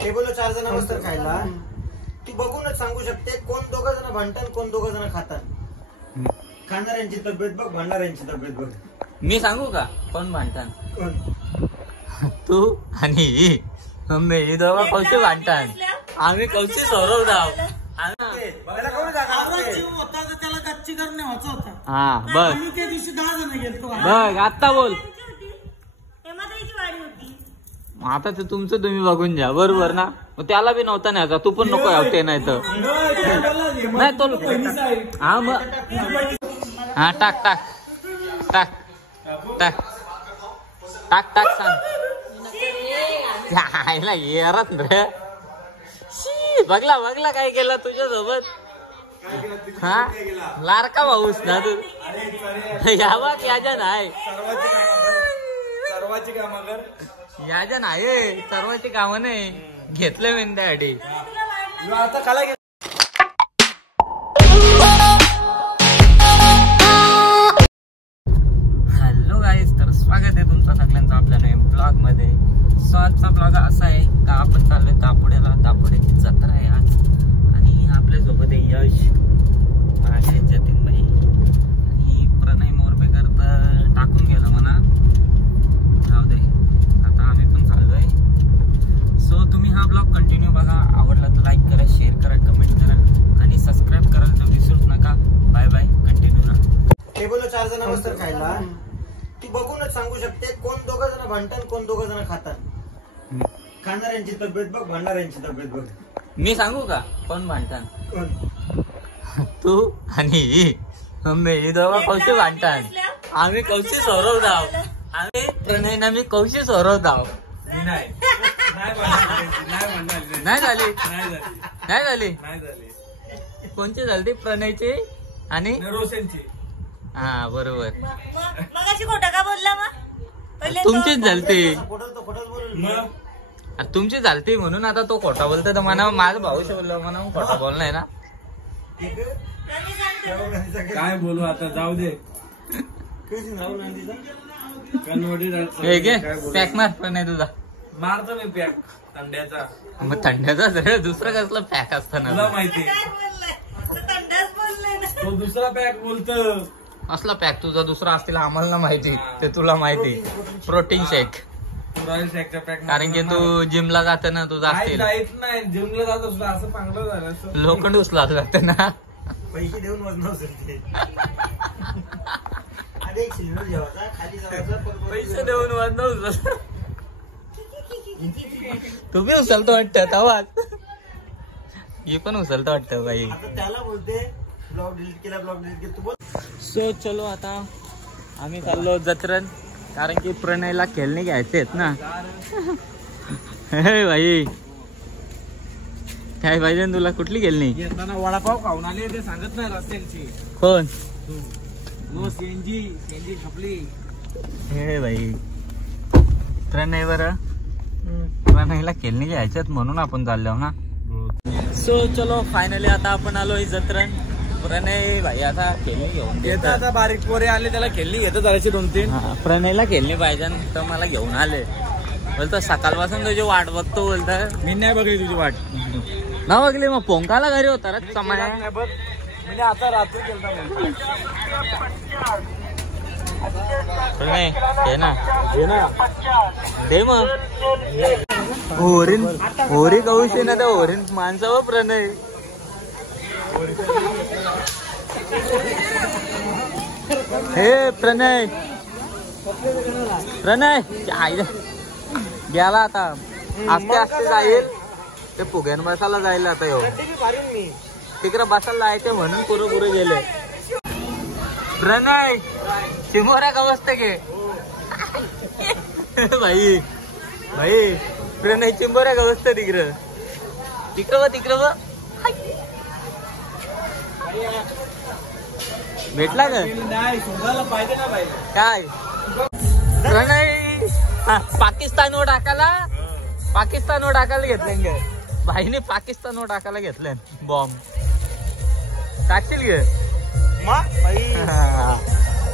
टेबलवर 4 जण बसतात खायला, ती बघूनच सांगू शकते कोण 2 जण भांडतात कोण 2 जण खातात. खाणाऱ्यांची तब्येत बघ, भांडणाऱ्यांची तब्येत बघ. मी सांगू का कोण भांडतात? कोण? तू आणि ही मम्मी, ही दोघं कौशी भांडतात. आम्ही कौशी सौरव धाव. हा बघ बघ आता बोल. आता ते तुमचं तुम्ही बघून घ्या, बरोबर ना? त्याला बी नव्हता न्यायचा, तू पण नको यावते नाही तर नाही तो. हा मग हा टाक टाक टाक टाक टाक टाक सांग आईला येरत रे. बघला बघला काय केलं तुझ्या सोबत? हा लाडका भाऊस ना तू. यावा याच्या नाही सर्वांची कामं कर, याच्या नाही सर्वांची कामं नाही घेतलं मी त्यासाठी. आता खाला हॅलो गाईज, तर स्वागत आहे तुमचं सगळ्यांचं आपल्या नवीन ब्लॉग मध्ये. सो आजचा ब्लॉग असा आहे का आपण चाललोय दापोड्याला. दापोड्याची जत्रा आहे आज आणि आपल्या सोबत आहे यश, माझे जतीन भाई आणि प्रणय मोरबेकर तर टाकून गेलं म्हणा. जाऊ दे, आता आम्ही पण चाललोय. सो तुम्ही हा ब्लॉग कंटिन्यू बघा. आवडला तर लाईक करा, शेअर करा, कमेंट करा आणि सबस्क्राईब करायला तर विसरूच नका. बाय बाय, कंटिन्यू ना. टेबलवर 4 जण बसतात खायला, ती बघूनच सांगू शकते कोण 2 जण भांडतात कोण 2 जण खातात. खाणाऱ्यांची तब्येत बघ, भांडणाऱ्यांची तब्येत बघ. मी सांगू का कोण भांडतात? कोण? तू आणि ही मम्मी, ही दोघं कौशी भांडतात. आम्ही कौशी सौरव धाव. आम्ही प्रणय ना मी कौशी सौरव धाव. नाही झाली नाही झाली कोणची झाली? प्रणयची आणि रोशनची. हा बरोबर, मगाशी खोटा का बोलला? मग तुमचीच झालती, मग तुमची झालती म्हणून आता तो खोटा बोलतो. तर म्हणा माझा भाऊशी बोललो म्हणा खोटा बोलणार ना. काय बोलू आता, जाऊ दे. पॅक मार प्रणय तुझा. मारतो मी पॅक थंड्याचा. मग थंड्याचा दुसरं कसलं पॅक असताना तुला माहिती तो दुसरा पॅक बोलतो. असला पॅक तुझा दुसरा असतील आम्हाला माहिती, ते तुला माहिती. प्रोटीन शेक, रॉयल शेकचा पॅक. कारण की तू जिमला जाते ना, तुझा असतील नाही जिमला जात असतो असं चांगलं झालं. लोखंड उचला जाते ना. पैसे देऊन वजन पैसे देऊन वजन उचल. तू बी उचलतो वाटतं आवाज. हे पण उचलतो वाटतं बाई. त्याला बोलते ब्लॉग डिलीट केला, ब्लॉग डिलीट केला. तू बोल. सो चलो आता आम्ही चाललो जत्रण, कारण की प्रणयला खेळणे घ्यायचे आहेत ना. हे भाई काय पाहिजे तुला? कुठली खेळणी? येताना वडापाव खाऊन आले ते सांगत नाही रस्त्यांची. कोण? सीएनजी खपली. हे भाई प्रणय बरं, प्रणयला खेळणी घ्यायच्यात म्हणून आपण चाललो ना. सो चलो फायनली आता आपण आलोय जत्रण. प्रणय भाई आता खेळणी घेऊन देत. आता बारीक पोरे आले त्याला खेळणी घेतो जराशी 2-3. प्रणयला खेळणी पाहिजे तर मला घेऊन आले. बोलतो सकाळपासून तुझी वाट बघतो. बोलत मी नाही बघली तुझी वाट. ना बघली मग पोंकाला घरी होता रे समय. म्हणजे आता रात्री गेलता. प्रणय घे ना, घे ना, दे मग. होरी कौशी ना त्या होरीन माणसा व प्रणय. हे प्रणय प्रणय गेला आता. आस्ते आस्ते जाईल ते फुग्यान बसायला जायला. आता येऊ तिकडे बसायला जायचे म्हणून पुरे गेले. प्रणय चिमोऱ्या का बसते गे भाई. भाई प्रणय चिंबोऱ्या का बसते तिकडं. तिकडं भेटला का? शोधायला पाहिजे ना भाई. काय प्रणय पाकिस्तानवर टाकायला घेतले. भाईने पाकिस्तानवर टाकायला घेतले बॉम्ब. टाकशील गे?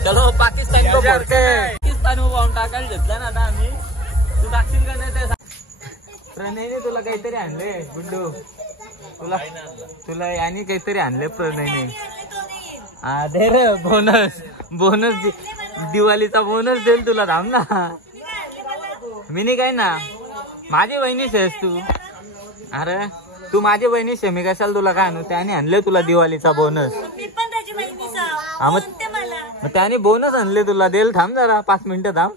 चलो पाकिस्तान को पाकिस्तान बॉम्ब टाकायला घेतला ना आता आम्ही. तू टाकशील का नाही ते? प्रणयने तुला काहीतरी आणले गुड्डू. तुला याने काहीतरी आणले प्रणयने. दे रे बोनस. दिवाळीचा बोनस देईल तुला. थांब ना. मी नाही काय ना. माझी बहिणीच आहेस तू. अरे तू माझी बहिणीच आहे. मी कशाला तुला काय आणू. त्याने आणले तुला दिवाळीचा बोनस. मग त्याने बोनस आणले तुला. देईल. थांब जरा 5 मिनिटं थांब.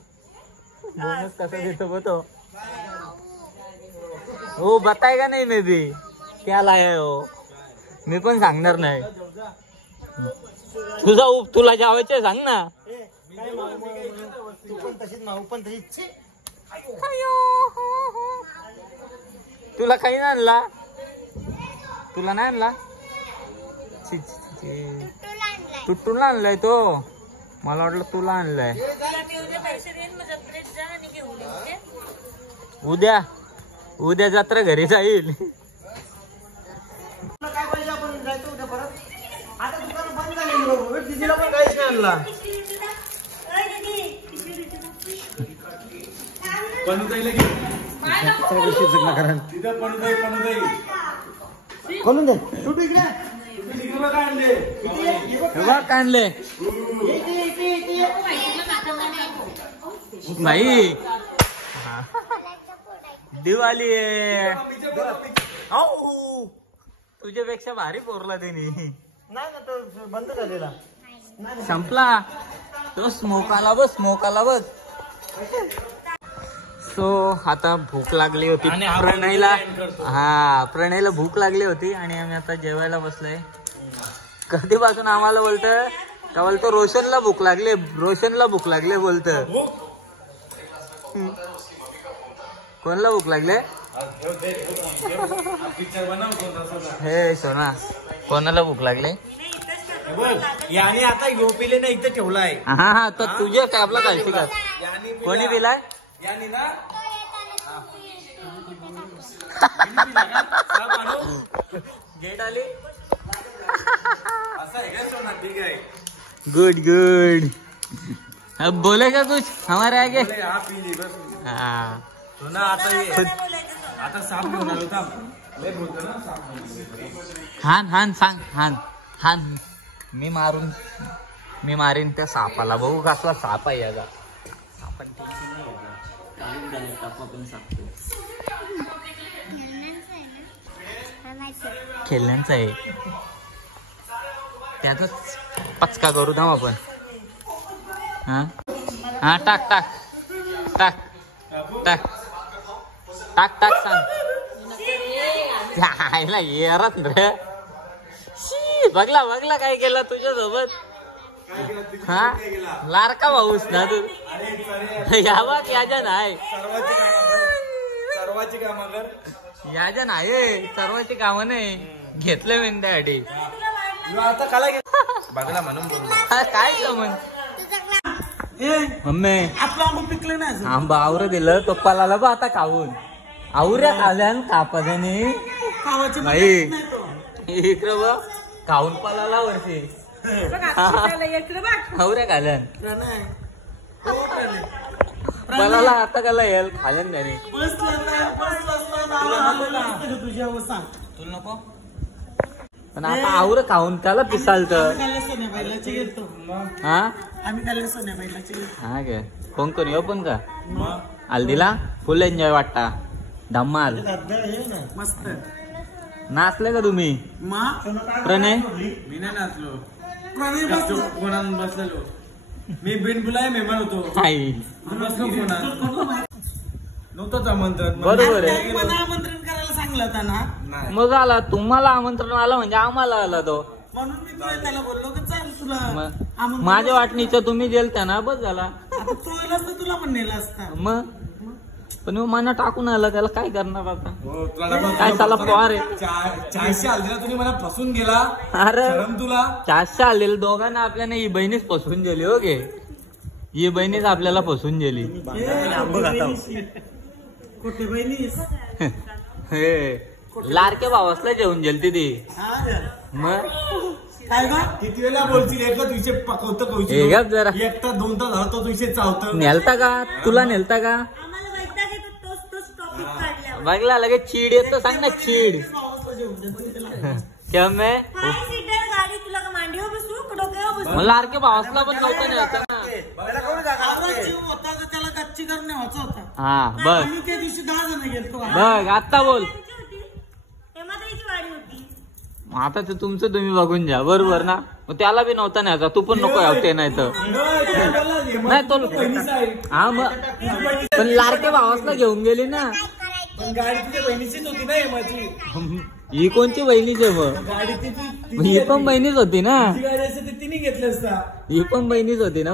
बोनस कसा देतो बघ तो. हो बताएगा नाही मे भी क्या लाया हो. मी पण सांगणार नाही. तुला जावायचे सांग ना. तुला काही नाही आणला. तुला नाही आणला. तुटून आणलाय तो. मला वाटलं तुला आणलाय. उद्या जत्रा घरी जाईल. काय पाहिजे आपण जायचं उद्या परत. आता दुकान बंद झालेली बघ. दिदीला पण काहीच नाही आणला. खोलून दे. सुटू इकडे. आणले भाई. दिवाळी आहे. तुझ्यापेक्षा भारी पोरला त्यांनी. नाही ना तो बंद झालेला. संपला तो. स्मोकाला बस. सो आता भूक लागली होती प्रणयला. प्रणयला भूक लागली होती आणि आम्ही आता जेवायला बसलोय. कधीपासून आम्हाला बोलतो रोशनला भूक लागले बोलत. कोणला भूक लागले. हे सोना कोणाला भूक लागले. याने आता घेऊ पिले नाही इथे ठेवलाय. हा तर तुझ्या टॅबला घालते का. कोणी दिलाय. गेट आली. गुड. अब बोलेगा कुछ हमारे आगे. हाँ आता साप घेऊन आलो होता. हान सांग. हान मी मारीन त्या सापाला. बघू कसला साप आहे याचा. आपण खेळण्यांचा आहे. त्याचाच पचका करू थांब आपण. हा टाक सांग. येरच रे. बघला काय केलं तुझ्या सोबत. हा लारका भाऊस ना तू. याजन आहे. याजन आहे. सर्वांची कामं नाही घेतलं मी त्यासाठी. बघला म्हणून काय समज. मम्मी आपलं आंबा पिकलं नाही. आंबा आवर दिलं तो पलाला बा आता खाऊन. आवऱ्या खाल्यान कापाने नाही इकडं बघ. खाऊन पलाला वर्षी आवऱ्या खाल्यान पलाला आता काला येईल खाल्यान त्याने. तुला नको. पण आता आवर खाऊन त्याला पिसालत. हा काय कोण येऊ पण का. हल्दीला फुल एन्जॉय वाटता. धम्माल मस्त नाचले का तुम्ही. प्रणय मी नाही नाचलो. कोणाला बसलेलो. मी बिनबुलाय मेहमान होतो. आई नव्हतंच आमंत्रण. बरोबर आहे. आमंत्रण करायला सांगलं होता ना. मग आला. तुम्हाला आमंत्रण आलं म्हणजे आम्हाला आला तो. म्हणून मी त्याला बोललो की चाल तुला. माझ्या वाटणीचं तुम्ही दिल त्यांना बस झाला. आता तू गेला असता तुला पण नेला असता. मग पण मना टाकून आला. त्याला काय करणार आता. काय साला पवार आहे. 400 आलेला तुम्ही मला फसून गेला. अरे तुला 400 आलेलं दोघांना आपल्याला ही बहिणीच फसवून गेली. हो गे ही बहिणीच आपल्याला फसवून गेली. कुठे बहिणी हे लाडक्या भावासला जेवून गेलती ती. मग काय का किती वेळा बोलतील. एकदा तुझे पकवतं जरा. एकटा 2 तास हरतो तुझे चावतं. नेलता का. तुला नेलता का. बघला लगेच चीड येतो सांग ना चीड क्या मैं हाय सीटर गाडी तुला का मांडीवर बसू का डोक्यावर बसू? मला लाडके भावासला पण नव्हतं न्यायचं ना. त्याला कोणी जागा नसते. होता तर त्याला गच्ची करणे व्हायचं होता हा बघ आणि त्या दिवशी 10 जण गेलतो बघ आता बोल. त्यांची होती. तेव्हा त्याची गाडी होती. आता ते तुमचं तुम्ही बघून घ्या बरोबर ना. मग त्याला बी नव्हता न्यायचा तू पण नको यावते नाही तर नाही तो हा मग पण लाडके भावासला घेऊन गेली ना. पण गाडी तुझ्या बहिणीचीच होती ना माझी ही कोणची बहिणीच आहे मग. गाडी ही पण बहिणीच होती ना. तिची गाडी असते ते तिने घेतलं असता ही पण बहिणीच होती ना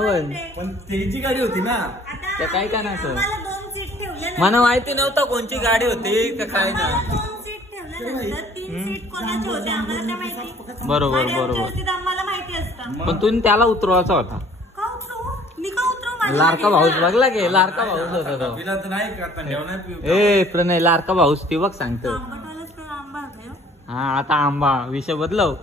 पण त्याची गाडी होती ना. आता त्या काय करायचं? आम्हाला 2 सीट ठेवल्या मला माहिती नव्हतं कोणची गाडी होती का काय ना. 2 सीट ठेवल्यानंतर 3 सीट कोणाची होते आम्हाला काय माहिती. बरोबर गाडी आमच्या बरोबर होती तर आम्हाला माहिती असतं. पण तुम्ही त्याला उतरवायचा होता. का उतरवू? मी का उतरवू? माझ्या लाडका गाडीला? भाऊस बघला गे लाडका भाऊस होता तो. तिला तर नाही करता ठेवण्यात ए प्रणय लाडका भाऊस ती बघ सांगतो. आंबटवालाच तर आंबा होता ह्यो. हा आता आंबा विषय बदलव.